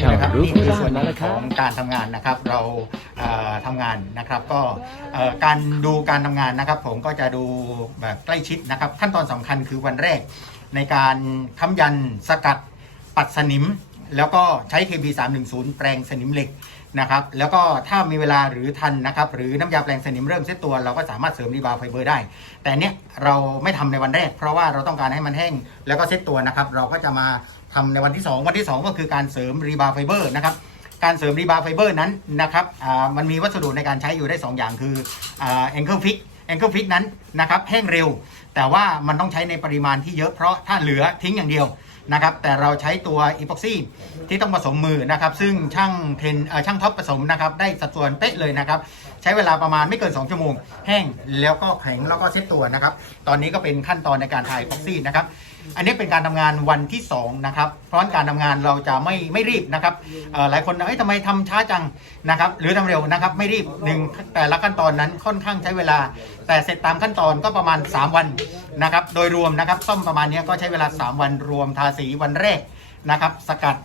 ช่างนะครับรู้นี่คือส่วนหนึ่งแล้วคขรับองการทำงานนะครับเราเอ่อทำงานนะครับก็เอ่อการดูการทำงานนะครับ ผมก็จะดูแบบใกล้ชิดนะครับ ขั้นตอนสำคัญคือวันแรก ในการค้ำยันสกัดปัดสนิม แล้วก็ใช้ KB 310แปรงสนิมเหล็กนะครับแล้วก็ถ้ามีเวลาหรือทันนะครับหรือน้ำยาแปรงสนิมเริ่มเซตตัว เราก็สามารถเสริมรีบาวไฟเบอร์ได้ แต่เนี้ยเราไม่ทำในวันแรก เพราะว่าเราต้องการให้มันแห้งแล้วก็เซตตัวนะครับ เราก็จะมา ทำในวันที่ 2 วันที่ 2 ก็คือการเสริมรีบาวไฟเบอร์นะครับการเสริมรีบาวไฟเบอร์นั้นนะครับอ่ามันมีวัสดุในการใช้อยู่ได้ 2 อย่างคือแองเกิลฟิกแองเกิลฟิกนั้นนะครับแห้งเร็ว แต่ว่ามันต้องใช้ในปริมาณที่เยอะเพราะถ้าเหลือทิ้งอย่างเดียวนะครับ แต่เราใช้ตัวอีพ็อกซี่ที่ต้องผสมมือนะครับ ซึ่งช่างเทนเอช่างท็อปผสมนะครับ ได้สัดส่วนเป๊ะเลยนะครับ ใช้เวลาประมาณไม่เกิน 2 ชั่วโมง แห้งแล้วก็แข็งแล้วก็เซ็ตตัวนะครับ ตอนนี้ก็เป็นขั้นตอนในการถ่ายอีพ็อกซี่นะครับ อันนี้เป็นการทำงานวันที่2นะครับ เพราะการทำงานเราจะไม่ไม่รีบนะครับหลายคนเอ้ยทำไมทำช้าจังนะครับ หรือทำเร็วนะครับ ไม่รีบหนึ่งแต่ละขั้นตอนนั้นค่อนข้างใช้เวลา แต่เสร็จตามขั้นตอนก็ประมาณ 3 วันนะครับ โดยรวมนะครับซ่อมประมาณนี้ก็ใช้เวลา 3 วันรวมทาสีวันแรกนะครับ สกัด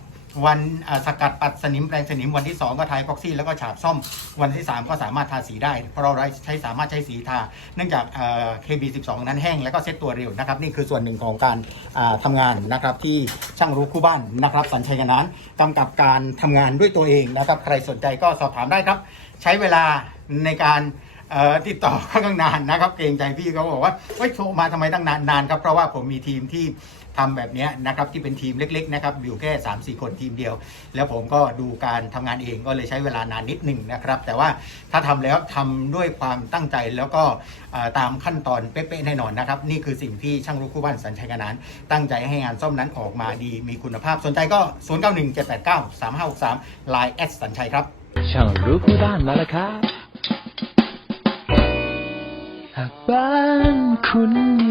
วันสกัดปัดสนิมแปลงสนิมวันที่ 2 ก็ทายพ็อกซี่แล้วก็ฉาบซ่อมวันที่ 3 ก็สามารถทาสีได้ เพราะเราใช้สามารถใช้สีทา เนื่องจากเอ่อ KB12 นั้นแห้งแล้วก็เซ็ตตัวเร็วนะครับ นี่คือส่วนหนึ่งของการอ่าทำงานนะครับที่ช่างรู้คู่บ้านนะครับ สัญชัยกันนั้นกำกับการทำงานด้วยตัวเองนะครับ ใครสนใจก็สอบถามได้ครับ ใช้เวลาในการ เอ่อติดต่อค่อนข้างนานนะครับ เกรงใจพี่เขาบอกว่าเฮ้ยโทรมาทำไมตั้งนานนานครับเพราะว่าผมมีทีมที่ทำแบบนี้นะครับที่เป็นทีมเล็กๆนะครับอยู่แค่ 3 4 คนทีมเดียว แล้วผมก็ดูการทำงานเองก็เลยใช้เวลานานนิดหนึ่งนะครับ แต่ว่าถ้าทำแล้วทำด้วยความตั้งใจแล้วก็ตามขั้นตอนเป๊ะๆแน่นอนนะครับ นี่คือสิ่งที่ช่างรู้คู่บ้านสัญชัยกันนั้นตั้งใจให้งานซ่อมนั้นออกมาดีมีคุณภาพสนใจก็ 0 9 1 7 8 9 3 5 6 3 Line แอดสัญชัยครับช่างรู้คู่บ้านมาแล้วครับากบ้านคุณมี